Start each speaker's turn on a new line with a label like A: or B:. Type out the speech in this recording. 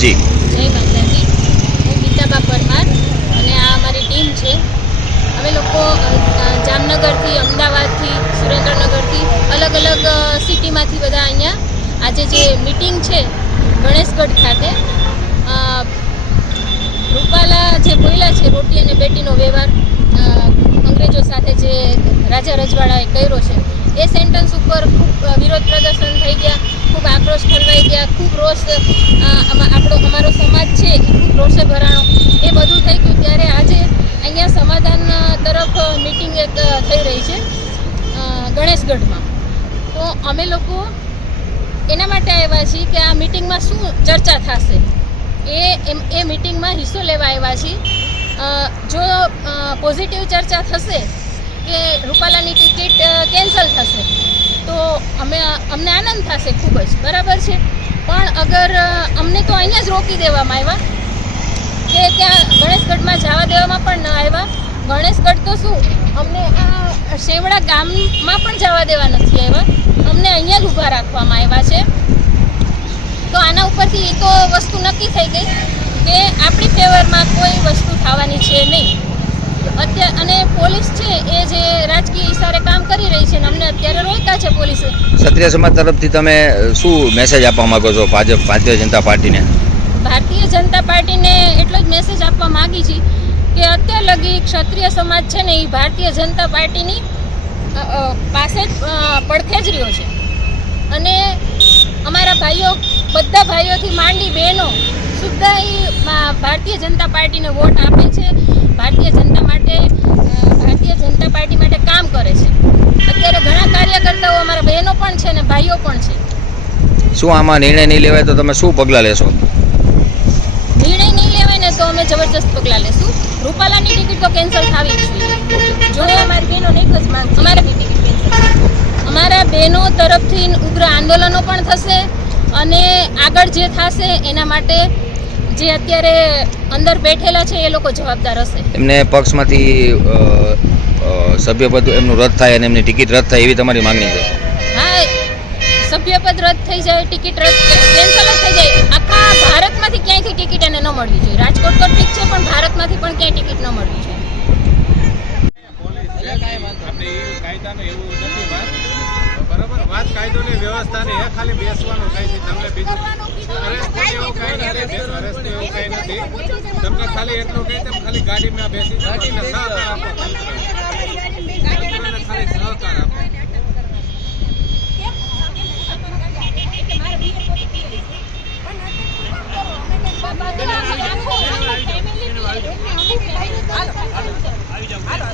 A: જી.
B: જય માતાજી. હું ગીતાબા પરમાર અને આ અમારી ટીમ છે. અમે લોકો જામનગરથી, અમદાવાદથી, સુરેન્દ્રનગરથી અલગ અલગ સિટીમાંથી બધા અહીંયા આજે જે મિટિંગ છે, ગણેશગઢ ખાતે રૂપાલા જે બોલ્યા છે રોટી અને બેટીનો વ્યવહાર અંગ્રેજો સાથે જે રાજા રજવાડાએ કર્યો છે, એ સેન્ટન્સ ઉપર ખૂબ વિરોધ પ્રદર્શન થઈ ગયા. આક્રોશ ઠલવાઈ ગયા, ખૂબ રોષ આપણો, અમારો સમાજ છે, એ ખૂબ રોષે ભરાણો. એ બધું થઈ ગયું ત્યારે આજે અહીંયા સમાધાન તરફ મિટિંગ એક થઈ રહી છે ગણેશગઢમાં. તો અમે લોકો એના માટે આવ્યા છીએ કે આ મિટિંગમાં શું ચર્ચા થશે? એ, એમ, એ મિટિંગમાં હિસ્સો લેવા આવ્યા છીએ. જો પોઝિટિવ ચર્ચા થશે કે રૂપાલાની ટિકિટ કેન્સલ થશે તો અમે અમને આનંદ થશે ખૂબ જ, બરાબર છે? પણ અગર અમને તો અહીંયા જ રોકી દેવામાં આવ્યા. કે ત્યાં ગણેશગઢમાં જવા દેવામાં પણ ન આવ્યા. ગણેશગઢ તો શું, અમને આ શેવડા ગામમાં પણ જવા દેવા નથી આવ્યા. અમને અહીંયા જ ઊભા રાખવામાં આવ્યા છે. તો આના ઉપરથી એ તો વસ્તુ નક્કી થઈ ગઈ કે આપણી ફેવરમાં કોઈ વસ્તુ થવાની છે નહીં. અત્યારે અને પોલીસ છે એ જે રાજકીય ઇશારે કામ કરી રહી છે ને અમને અત્યારે રોક્યા છે પોલીસે.
A: ક્ષત્રિય સમાજ તરફથી તમે શું મેસેજ આપવા માંગો છો ભાજપ ભારતીય જનતા પાર્ટીને?
B: ભારતીય જનતા પાર્ટીને એટલો જ મેસેજ આપવા માંગી છે કે અત્યાર લગી ક્ષત્રિય સમાજ છે ને એ ભારતીય જનતા પાર્ટીની પાસે જ પડખે જ રહ્યો છે. અને અમારા ભાઈઓ બધા ભાઈઓથી માંડી બહેનો સુદ્ધા ભારતીય જનતા પાર્ટીને વોટ આપે છે. ભારતીય જનતા માટે ભારતીય જનતા પાર્ટી માટે કામ કરે છે. અત્યારે ઘણા કાર્યકર્તાઓ અમારા બહેનો પણ છે ને ભાઈઓ પણ છે.
A: શું આમાં નિર્ણય નહીં લેવાય તો તમે શું પગલાં લેશો?
B: નિર્ણય નહીં લેવાય ને તો અમે જબરજસ્ત પગલાં લેશું. રૂપાલાની ટિકિટ તો કેન્સલ થવી જ જોઈએ. જો અમારી બહેનો એક જ માંગ અમારે ટિકિટ કેન્સલ અમારા બહેનો તરફથી ઉગ્ર આંદોલનો પણ થશે અને આગળ જે થશે એના માટે જે અત્યારે અંદર બેઠેલા છે એ લોકો જવાબદાર હશે.
A: એમને પક્ષમાંથી સભ્યપદ એમનું રદ થાય અને એમની ટિકિટ રદ થાય એવી તમારી માંગણી છે?
B: હા સભ્યપદ રદ થઈ જાય ટિકિટ રદ કેન્સલ થઈ જાય. આખા ભારતમાંથી ક્યાંયથી ટિકિટ એને ન મળવી જોઈએ? રાજકોટ તો ઠીક છે પણ ભારતમાંથી પણ ક્યાંય ટિકિટ ન મળવી જોઈએ.
C: કાયદાનો એવું નથી વાત. બરાબર? વાત કાયદોની વ્યવસ્થાની એ ખાલી બેસવાનું કઈ નથી તમને બીજું અરેસ્ટ એવું કઈ નથી અરેસ્ટ એવું કઈ નથી. તમને ખાલી એટલું કહી દે ખાલી ગાડીમાં બેસી જાઓ એટલે સહકાર આપો. તંત્રને ખાલી સહકાર આપો.
D: હાલો.